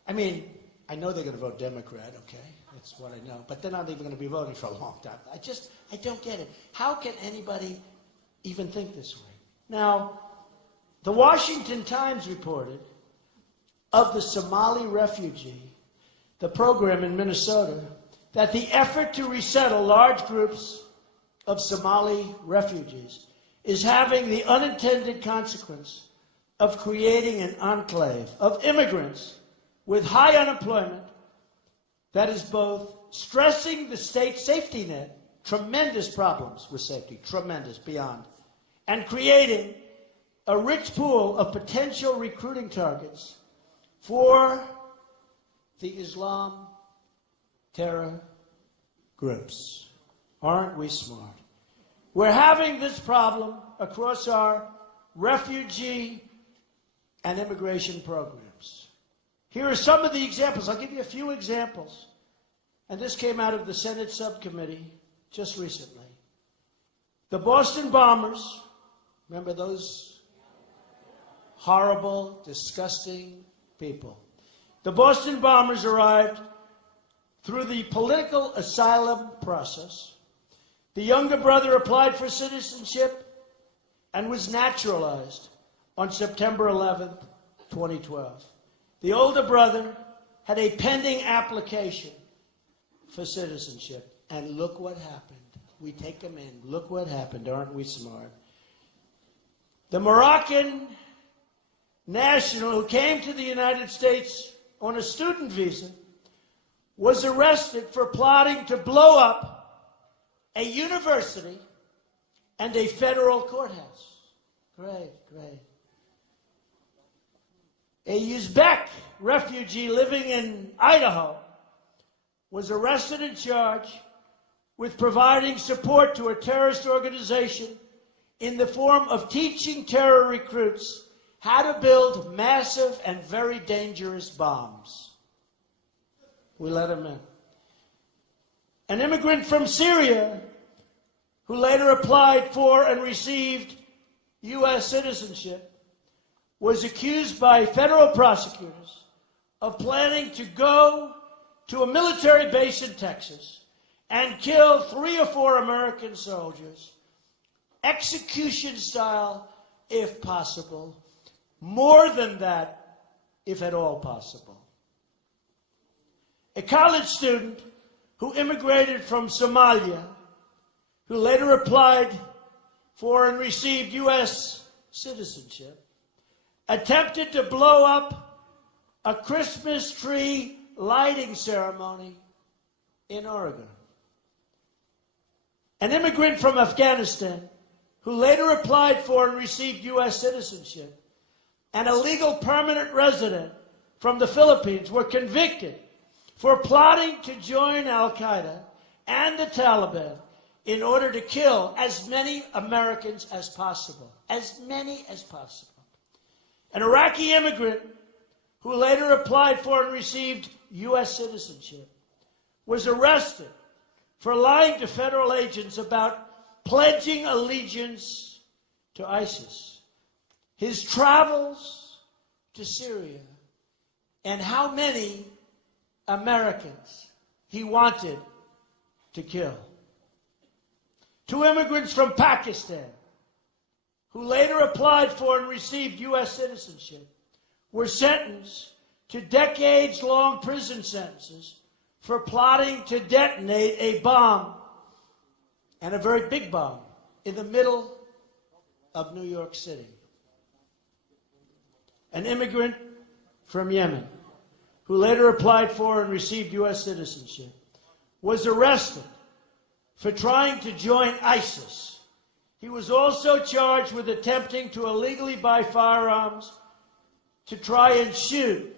I mean, I know they're going to vote Democrat, okay? That's what I know. But they're not even going to be voting for a long time. I don't get it. How can anybody even think this way. Now, the Washington Times reported of the Somali refugee, the program in Minnesota, that the effort to resettle large groups of Somali refugees is having the unintended consequence of creating an enclave of immigrants with high unemployment that is both stressing the state safety net, tremendous problems with safety, tremendous, beyond, and creating a rich pool of potential recruiting targets for the Islam terror groups. Aren't we smart? We're having this problem across our refugee and immigration programs. Here are some of the examples. I'll give you a few examples. And this came out of the Senate subcommittee just recently. The Boston bombers, remember those horrible, disgusting people? The Boston bombers arrived through the political asylum process. The younger brother applied for citizenship and was naturalized on September 11th, 2012. The older brother had a pending application for citizenship. And look what happened. We take them in. Look what happened. Aren't we smart? The Moroccan national who came to the United States on a student visa was arrested for plotting to blow up a university and a federal courthouse. Great, great. A Uzbek refugee living in Idaho was arrested and charged with providing support to a terrorist organization in the form of teaching terror recruits how to build massive and very dangerous bombs. We let him in. An immigrant from Syria who later applied for and received U.S. citizenship was accused by federal prosecutors of planning to go to a military base in Texas and kill 3 or 4 American soldiers, execution style if possible, more than that if at all possible. A college student who immigrated from Somalia, who later applied for and received U.S. citizenship, attempted to blow up a Christmas tree lighting ceremony in Oregon. An immigrant from Afghanistan who later applied for and received U.S. citizenship and a legal permanent resident from the Philippines were convicted for plotting to join Al-Qaeda and the Taliban in order to kill as many Americans as possible. As many as possible. An Iraqi immigrant who later applied for and received U.S. citizenship was arrested for lying to federal agents about pledging allegiance to ISIS, his travels to Syria, and how many Americans he wanted to kill. 2 immigrants from Pakistan who later applied for and received U.S. citizenship were sentenced to decades-long prison sentences for plotting to detonate a bomb, and a very big bomb, in the middle of New York City. An immigrant from Yemen, who later applied for and received U.S. citizenship, was arrested for trying to join ISIS. He was also charged with attempting to illegally buy firearms to try and shoot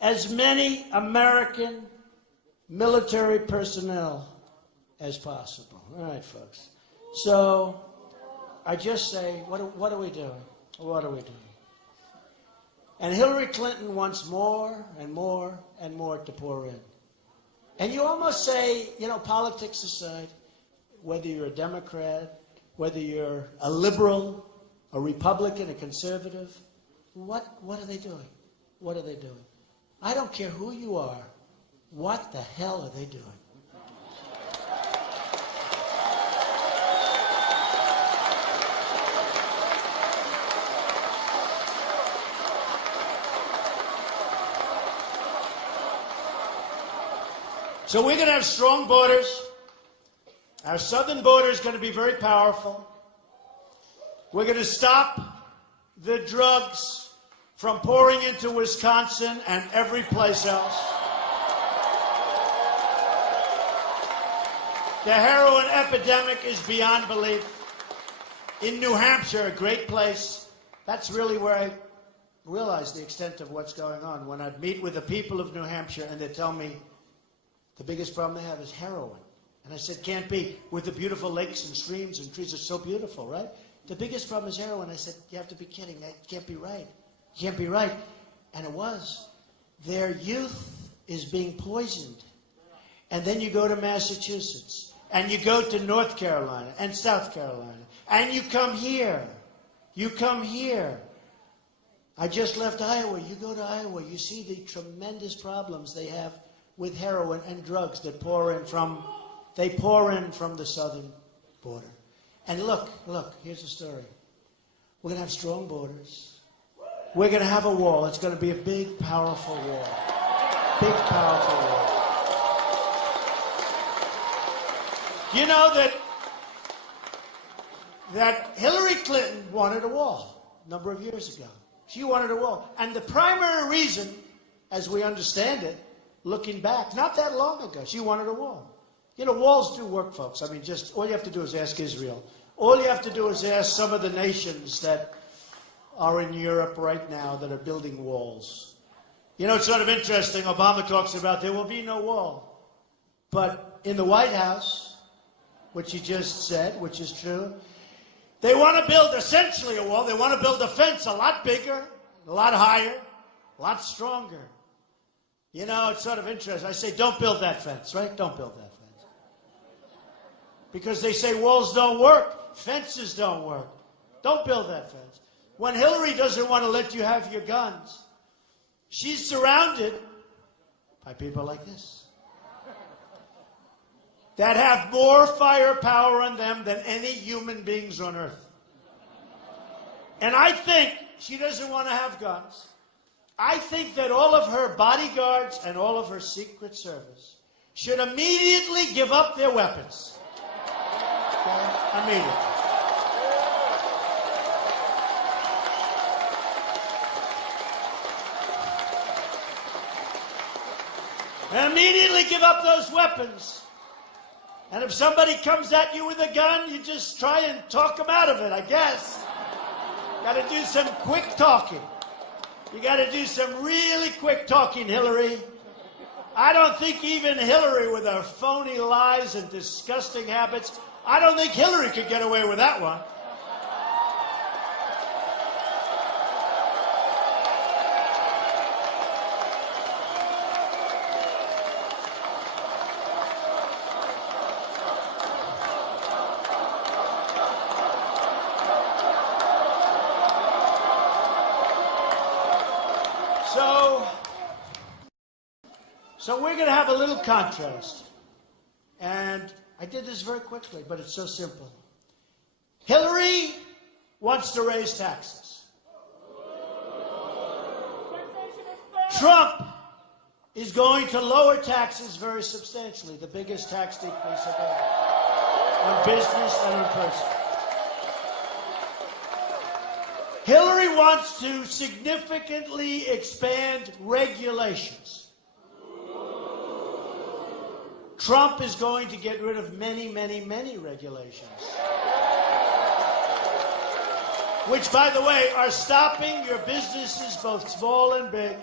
as many American military personnel as possible. All right, folks. So I just say, what are we doing? What are we doing? And Hillary Clinton wants more and more and more to pour in. And you almost say, you know, politics aside, whether you're a Democrat, whether you're a liberal, a Republican, a conservative, what are they doing? What are they doing? I don't care who you are. What the hell are they doing? So we're going to have strong borders. Our southern border is going to be very powerful. We're going to stop the drugs from pouring into Wisconsin and every place else. The heroin epidemic is beyond belief. In New Hampshire, a great place, that's really where I realized the extent of what's going on. When I'd meet with the people of New Hampshire and they'd tell me the biggest problem they have is heroin. And I said, can't be. With the beautiful lakes and streams and trees, it's so beautiful, right? The biggest problem is heroin. I said, you have to be kidding. That can't be right. You can't be right. And it was. Their youth is being poisoned. And then you go to Massachusetts, and you go to North Carolina and South Carolina, and you come here. You come here. I just left Iowa. You go to Iowa, you see the tremendous problems they have with heroin and drugs that pour in from the southern border. And look, here's the story. We're going to have strong borders. We're going to have a wall. It's going to be a big, powerful wall. Big, powerful wall. You know that Hillary Clinton wanted a wall a number of years ago. She wanted a wall. And the primary reason, as we understand it, looking back, not that long ago, she wanted a wall. You know, walls do work, folks. I mean, just all you have to do is ask Israel. All you have to do is ask some of the nations that are in Europe right now that are building walls. You know, it's sort of interesting. Obama talks about there will be no wall. But in the White House, which he just said, which is true, they want to build essentially a wall. They want to build a fence a lot bigger, a lot higher, a lot stronger. You know, it's sort of interesting. I say, don't build that fence, right? Don't build that fence. Because they say walls don't work. Fences don't work. Don't build that fence. When Hillary doesn't want to let you have your guns, she's surrounded by people like this that have more firepower on them than any human beings on earth. And I think she doesn't want to have guns. I think that all of her bodyguards and all of her Secret Service should immediately give up their weapons. Okay? Immediately. And immediately give up those weapons. And if somebody comes at you with a gun, you just try and talk them out of it, I guess. Got to do some quick talking. You got to do some really quick talking, Hillary. I don't think even Hillary, with her phony lies and disgusting habits, I don't think Hillary could get away with that one. So we're going to have a little contrast. And I did this very quickly, but it's so simple. Hillary wants to raise taxes. Trump is going to lower taxes very substantially, the biggest tax decrease of all, on business and on person. Hillary wants to significantly expand regulations. Trump is going to get rid of many, many, many regulations. Which, by the way, are stopping your businesses, both small and big,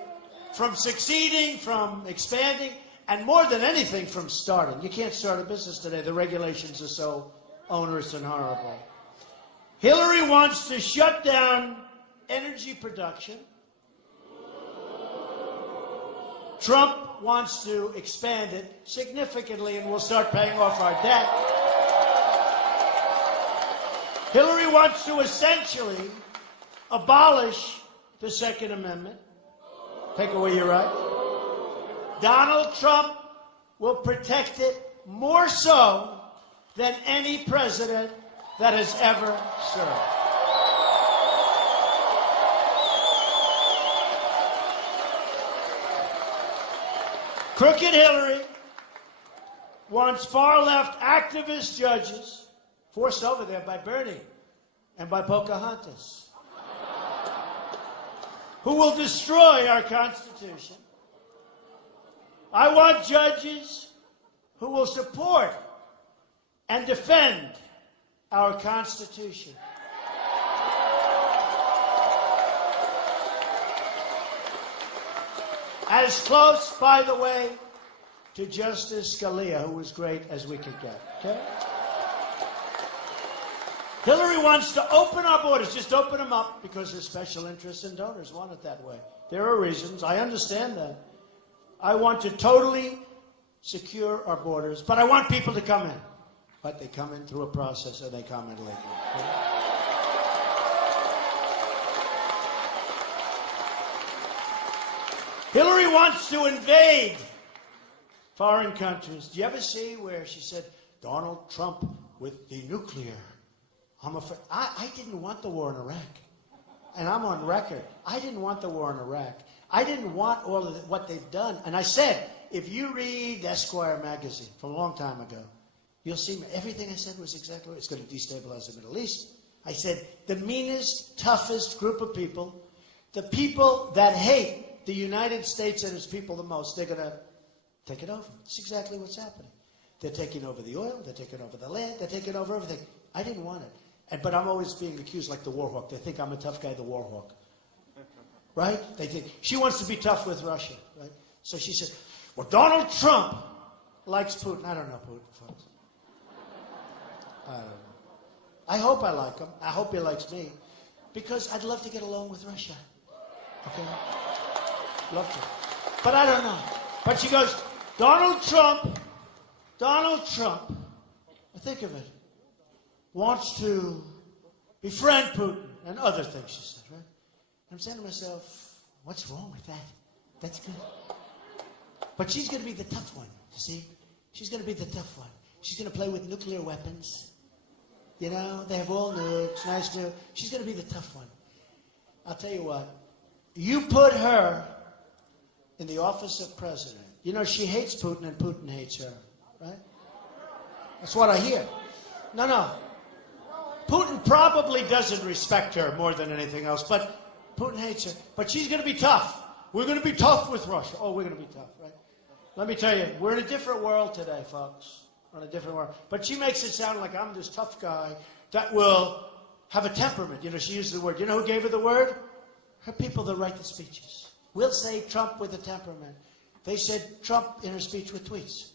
from succeeding, from expanding, and more than anything, from starting. You can't start a business today. The regulations are so onerous and horrible. Hillary wants to shut down energy production. Trump wants to expand it significantly, and we'll start paying off our debt. Hillary wants to essentially abolish the Second Amendment, take away your rights. Donald Trump will protect it more so than any president that has ever served. Crooked Hillary wants far-left activist judges, forced over there by Bernie and by Pocahontas, who will destroy our Constitution. I want judges who will support and defend our Constitution. As close, by the way, to Justice Scalia, who was great, as we could get. Okay? Hillary wants to open our borders, just open them up, because there's special interests and donors want it that way. There are reasons. I understand that. I want to totally secure our borders, but I want people to come in. But they come in through a process, and they come in legally. Okay? Hillary wants to invade foreign countries. Do you ever see where she said, Donald Trump with the nuclear? I'm afraid. I didn't want the war in Iraq. And I'm on record. I didn't want the war in Iraq. I didn't want all of what they've done. And I said, if you read Esquire magazine from a long time ago, you'll see everything I said was exactly right. It's going to destabilize the Middle East. I said, the meanest, toughest group of people, the people that hate the United States and its people the most, they're going to take it over. That's exactly what's happening. They're taking over the oil. They're taking over the land. They're taking over everything. I didn't want it. But I'm always being accused like the war hawk. They think I'm a tough guy, the war hawk. Right? They think she wants to be tough with Russia. Right? So she said, well, Donald Trump likes Putin. I don't know Putin, folks. I don't know. I hope I like him. I hope he likes me. Because I'd love to get along with Russia. Okay? Love to. But I don't know. But she goes, Donald Trump, think of it, wants to befriend Putin and other things, she said, right? And I'm saying to myself, what's wrong with that? That's good. But she's going to be the tough one, you see? She's going to be the tough one. She's going to play with nuclear weapons. You know, they have all nukes, nice new. She's going to be the tough one. I'll tell you what, you put her in the office of president. You know, she hates Putin and Putin hates her, right? That's what I hear. No. Putin probably doesn't respect her more than anything else, but Putin hates her. But she's going to be tough. We're going to be tough with Russia. Oh, we're going to be tough, right? Let me tell you, we're in a different world today, folks. We're in a different world. But she makes it sound like I'm this tough guy that will have a temperament. You know, she used the word. You know who gave her the word? Her people that write the speeches. We'll say Trump with a temperament. They said Trump in her speech with tweets.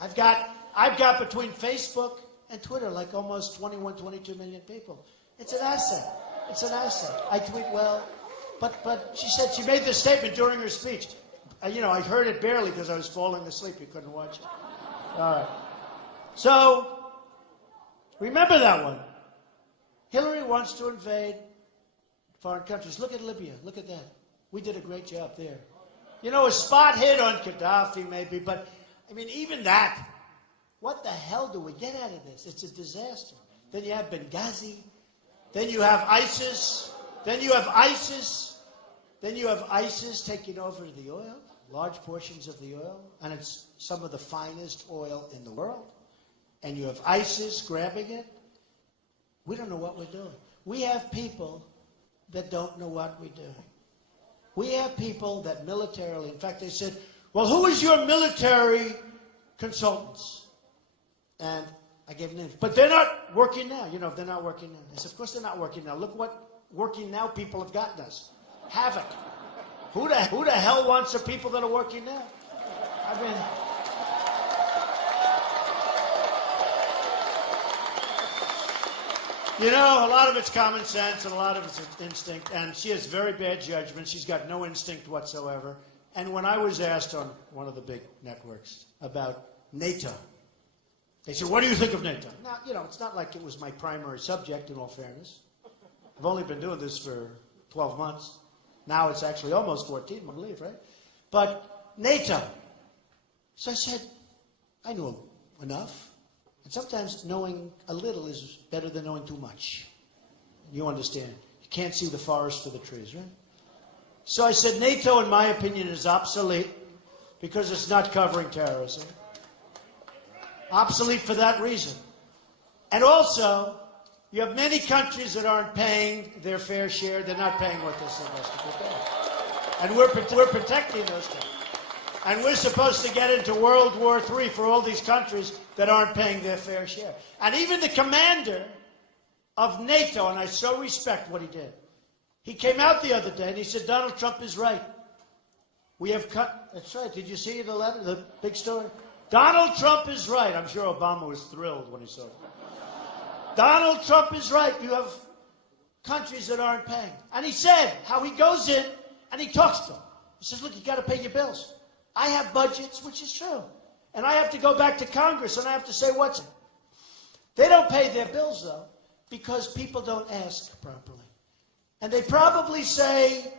I've got between Facebook and Twitter like almost 21, 22 million people. It's an asset. It's an asset. I tweet well. But she said she made this statement during her speech. You know, I heard it barely because I was falling asleep. You couldn't watch it. All right. So, remember that one. Hillary wants to invade foreign countries. Look at Libya. Look at that. We did a great job there. You know, a spot hit on Gaddafi maybe, but, I mean, even that, what the hell do we get out of this? It's a disaster. Then you have Benghazi. Then you have ISIS. Then you have ISIS. Then you have ISIS taking over the oil, large portions of the oil, and it's some of the finest oil in the world. And you have ISIS grabbing it. We don't know what we're doing. We have people that don't know what we're doing. We have people that militarily, in fact, they said, well, who is your military consultants? And I gave names. But they're not working now. You know, they're not working now. I said, of course they're not working now. Look what working now people have gotten us. Havoc. Who the hell wants the people that are working now? I mean, you know, a lot of it's common sense and a lot of it's instinct. And she has very bad judgment. She's got no instinct whatsoever. And when I was asked on one of the big networks about NATO, they said, what do you think of NATO? Now, you know, it's not like it was my primary subject, in all fairness. I've only been doing this for 12 months. Now it's actually almost 14, I believe, right? But NATO. So I said, I knew enough. And sometimes knowing a little is better than knowing too much. You understand. You can't see the forest for the trees, right? So I said, NATO, in my opinion, is obsolete because it's not covering terrorism. Obsolete for that reason. And also, you have many countries that aren't paying their fair share. They're not paying what they're supposed to be paying. And we're protecting those countries. And we're supposed to get into World War III for all these countries that aren't paying their fair share. And even the commander of NATO, and I so respect what he did, he came out the other day and he said, Donald Trump is right. We have cut, that's right, did you see the letter, the big story? Donald Trump is right. I'm sure Obama was thrilled when he saw it. Donald Trump is right. You have countries that aren't paying. And he said how he goes in and he talks to them. He says, look, you got to pay your bills. I have budgets, which is true. And I have to go back to Congress and I have to say what's it. They don't pay their bills, though, because people don't ask properly. And they probably say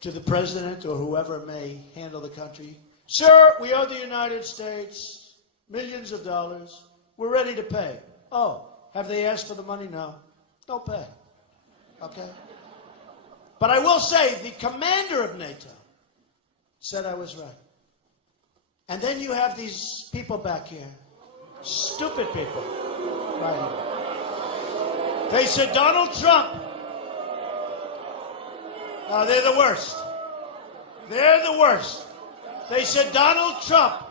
to the president or whoever may handle the country, sir, we owe the United States millions of dollars. We're ready to pay. Oh, have they asked for the money? No. Don't pay. Okay? But I will say the commander of NATO said I was right. And then you have these people back here, stupid people, right here. They said, Donald Trump. Oh, they're the worst. They're the worst. They said Donald Trump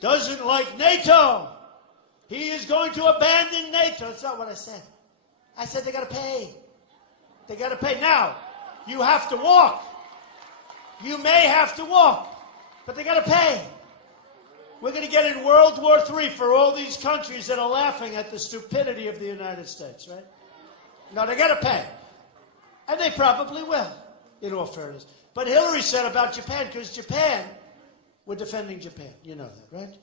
doesn't like NATO. He is going to abandon NATO. That's not what I said. I said they got to pay. They got to pay. Now, you have to walk. You may have to walk, but they got to pay. We're going to get in World War III for all these countries that are laughing at the stupidity of the United States, right? No, they got to pay. And they probably will, in all fairness. But Hillary said about Japan, because Japan, we're defending Japan. You know that, right?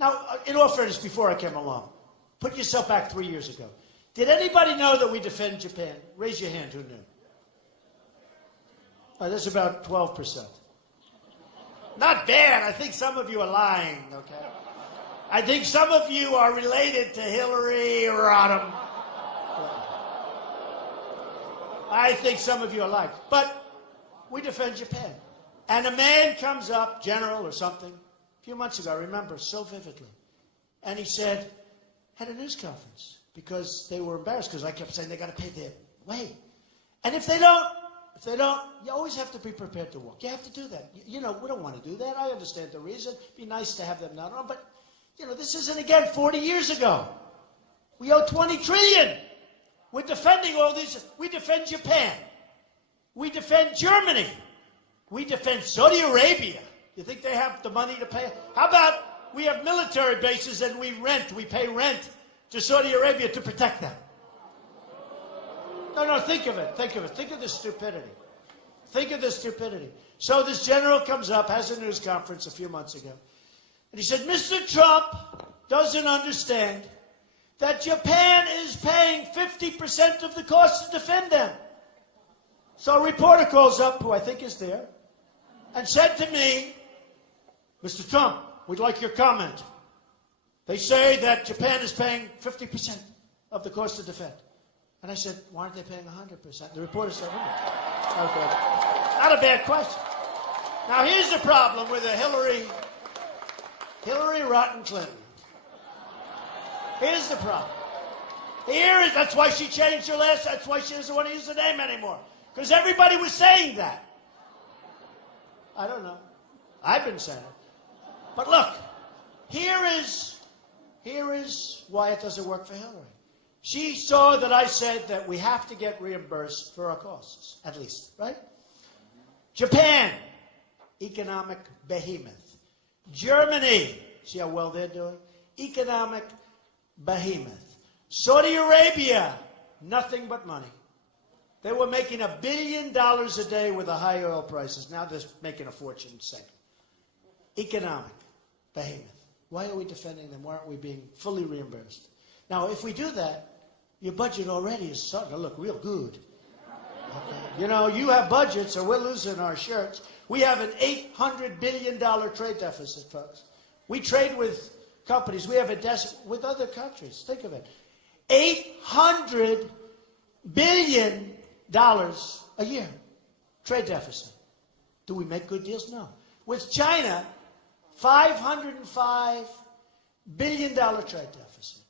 Now, in all fairness, before I came along, put yourself back 3 years ago. Did anybody know that we defend Japan? Raise your hand who knew. That's about 12%. Not bad. I think some of you are lying, okay? I think some of you are related to Hillary Rodham. I think some of you are lying. But we defend Japan. And a man comes up, general or something, a few months ago, I remember so vividly. And he said, had a news conference, because they were embarrassed, because I kept saying they got to pay their way. And if they don't, you always have to be prepared to walk. You have to do that. You know, we don't want to do that. I understand the reason. It'd be nice to have them not on. But, you know, this isn't, again, 40 years ago. We owe $20 trillion. We're defending all these. We defend Japan. We defend Germany. We defend Saudi Arabia. You think they have the money to pay? How about we have military bases and we pay rent to Saudi Arabia to protect them? No, think of it. Think of the stupidity. Think of the stupidity. So this general comes up, has a news conference a few months ago, and he said, Mr. Trump doesn't understand that Japan is paying 50% of the cost to defend them. So a reporter calls up, who I think is there, and said to me, Mr. Trump, we'd like your comment. They say that Japan is paying 50% of the cost to defend. And I said, why aren't they paying 100%? The reporter said, oh, okay. Not a bad question. Now, here's the problem with the Hillary Rotten Clinton. Here's the problem. That's why she changed her that's why she doesn't want to use the name anymore. Because everybody was saying that. I don't know. I've been saying it. But look, here is why it doesn't work for Hillary. She saw that I said that we have to get reimbursed for our costs, at least, right? Japan, economic behemoth. Germany, see how well they're doing? Economic behemoth. Saudi Arabia, nothing but money. They were making $1 billion a day with the high oil prices. Now they're making a fortune second. Economic behemoth. Why are we defending them? Why aren't we being fully reimbursed? Now, if we do that, your budget already is starting to look real good. Okay. You know, you have budgets, or we're losing our shirts. We have an $800 billion trade deficit, folks. We trade with companies. We have a deficit with other countries. Think of it. $800 billion a year. Trade deficit. Do we make good deals? No. With China, $505 billion trade deficit.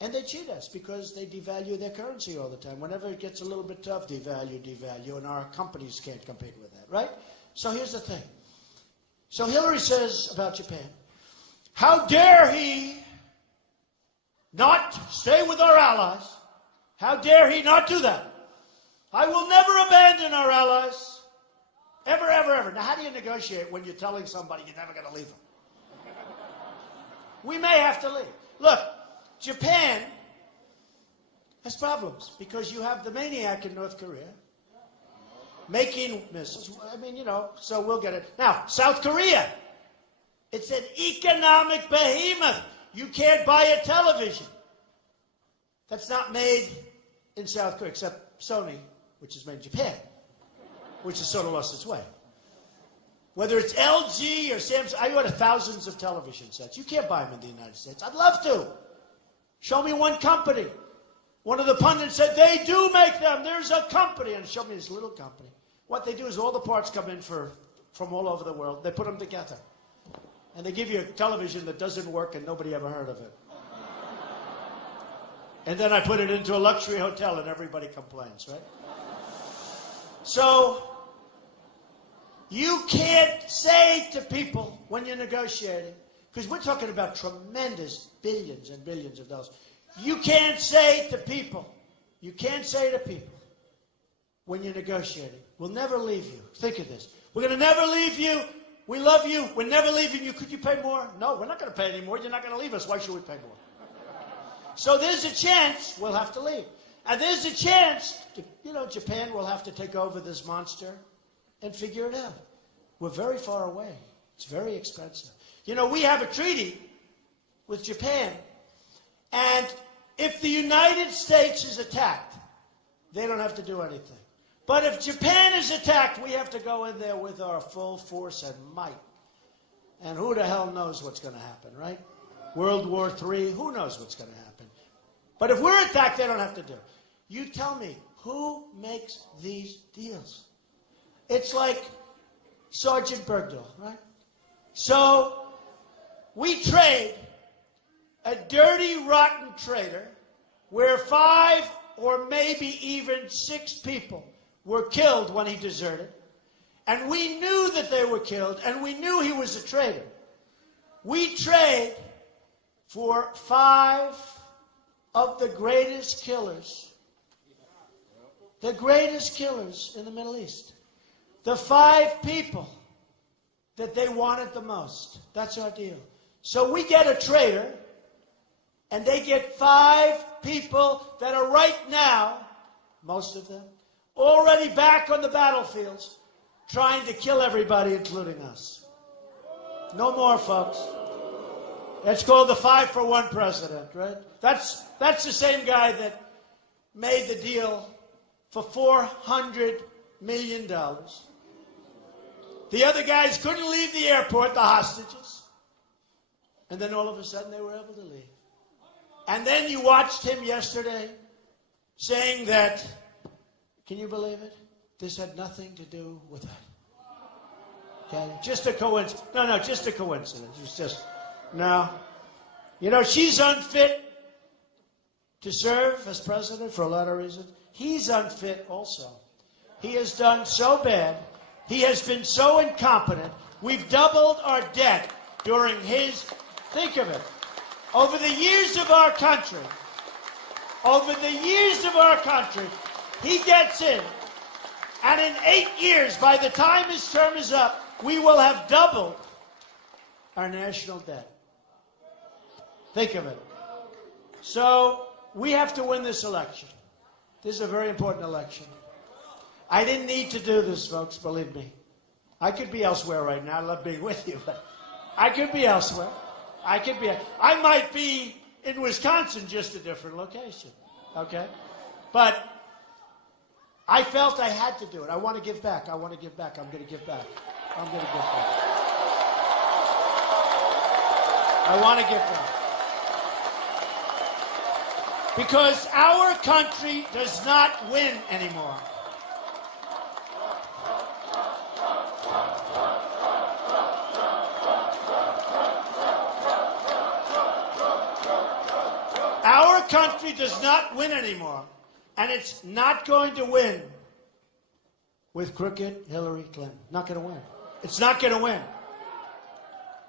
And they cheat us because they devalue their currency all the time. Whenever it gets a little bit tough, devalue, and our companies can't compete with that, right? So here's the thing. So Hillary says about Japan, how dare he not stay with our allies? How dare he not do that? I will never abandon our allies. Ever, ever, ever. Now, how do you negotiate when you're telling somebody you're never going to leave them? We may have to leave. Look, Japan has problems because you have the maniac in North Korea making missiles. I mean, so we'll get it. Now, South Korea, it's an economic behemoth. You can't buy a television that's not made in South Korea, except Sony, which is made in Japan, which has sort of lost its way. Whether it's LG or Samsung, I order thousands of television sets. You can't buy them in the United States. I'd love to. Show me one company. One of the pundits said, they do make them. There's a company. And showed me this little company. What they do is all the parts come in from all over the world. They put them together. And they give you a television that doesn't work and nobody ever heard of it. And then I put it into a luxury hotel and everybody complains, right? So, you can't say to people when you're negotiating, because we're talking about tremendous billions and billions of dollars. You can't say to people when you're negotiating, we'll never leave you. Think of this. We're going to never leave you. We love you. We're never leaving you. Could you pay more? No, we're not going to pay any more. You're not going to leave us. Why should we pay more? So there's a chance we'll have to leave. And there's a chance, Japan will have to take over this monster and figure it out. We're very far away. It's very expensive. We have a treaty with Japan, and if the United States is attacked, they don't have to do anything. But if Japan is attacked, we have to go in there with our full force and might. And who the hell knows what's going to happen, right? World War III, who knows what's going to happen? But if we're attacked, they don't have to do it. You tell me, who makes these deals? It's like Sergeant Bergdahl, right? So, we trade a dirty, rotten traitor where 5 or maybe even 6 people were killed when he deserted. And we knew that they were killed, and we knew he was a traitor. We trade for 5 of the greatest killers in the Middle East. The 5 people that they wanted the most. That's our deal. So we get a traitor, and they get 5 people that are right now, most of them, already back on the battlefields, trying to kill everybody, including us. No more, folks. That's called the 5-for-1 president, right? That's the same guy that made the deal for $400 million. The other guys couldn't leave the airport, the hostages. And then all of a sudden they were able to leave. And then you watched him yesterday saying that, can you believe it? This had nothing to do with that. Okay? Just a coincidence. No, just a coincidence. It's just, no. She's unfit to serve as president for a lot of reasons. He's unfit also. He has done so bad. He has been so incompetent. We've doubled our debt during his, think of it, over the years of our country, he gets in, and in 8 years, by the time his term is up, we will have doubled our national debt. Think of it. So, we have to win this election. This is a very important election. I didn't need to do this, folks, believe me. I could be elsewhere right now. I love being with you, but I could be elsewhere. I might be in Wisconsin, just a different location, okay? But I felt I had to do it. I want to give back. I'm going to give back. I want to give back. Because our country does not win anymore. country does not win anymore, and it's not going to win with crooked Hillary Clinton. Not going to win. It's not going to win.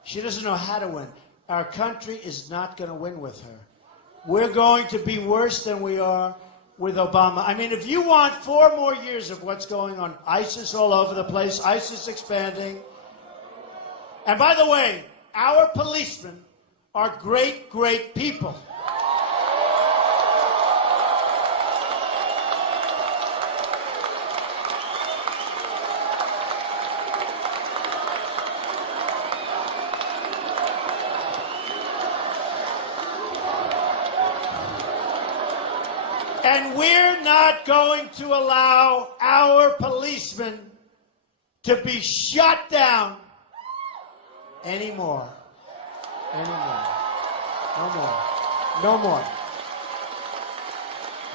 She doesn't know how to win. Our country is not going to win with her. We're going to be worse than we are with Obama. I mean, if you want 4 more years of what's going on, ISIS all over the place, ISIS expanding. And by the way, our policemen are great, great people. And we're not going to allow our policemen to be shut down anymore. Anymore. No more. No more.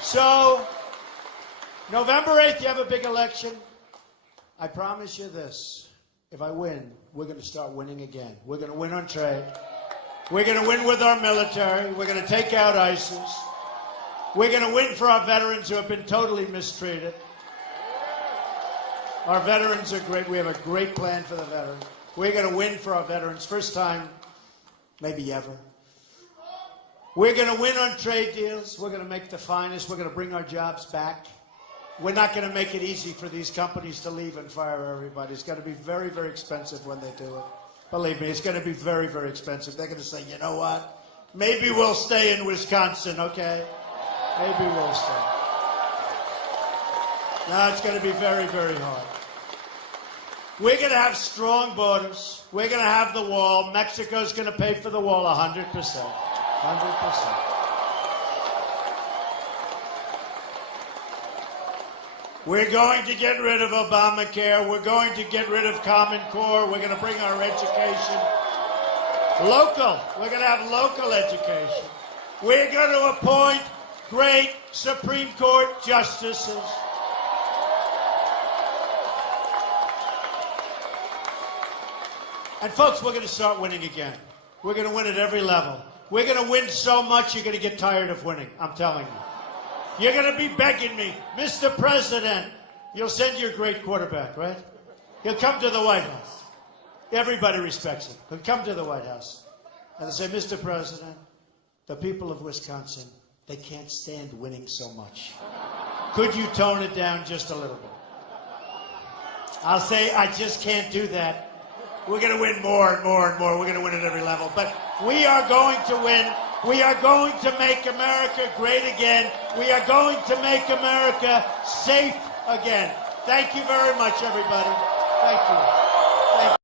So, November 8th, you have a big election. I promise you this. If I win, we're going to start winning again. We're going to win on trade. We're going to win with our military. We're going to take out ISIS. We're going to win for our veterans who have been totally mistreated. Our veterans are great. We have a great plan for the veterans. We're going to win for our veterans. First time, maybe ever. We're going to win on trade deals. We're going to make the finest. We're going to bring our jobs back. We're not going to make it easy for these companies to leave and fire everybody. It's going to be very, very expensive when they do it. Believe me, it's going to be very, very expensive. They're going to say, you know what? Maybe we'll stay in Wisconsin, okay? Maybe we'll stay. No, it's going to be very, very hard. We're going to have strong borders. We're going to have the wall. Mexico's going to pay for the wall 100%. 100%. We're going to get rid of Obamacare. We're going to get rid of Common Core. We're going to bring our education local. We're going to have local education. We're going to appoint great Supreme Court justices. And folks, we're going to start winning again. We're going to win at every level. We're going to win so much you're going to get tired of winning, I'm telling you. You're going to be begging me, Mr. President, you'll send your great quarterback, right? He'll come to the White House. Everybody respects him. He'll come to the White House. And they'll say, Mr. President, the people of Wisconsin, they can't stand winning so much. Could you tone it down just a little bit? I'll say, I just can't do that. We're going to win more and more and more. We're going to win at every level. But we are going to win. We are going to make America great again. We are going to make America safe again. Thank you very much, everybody. Thank you.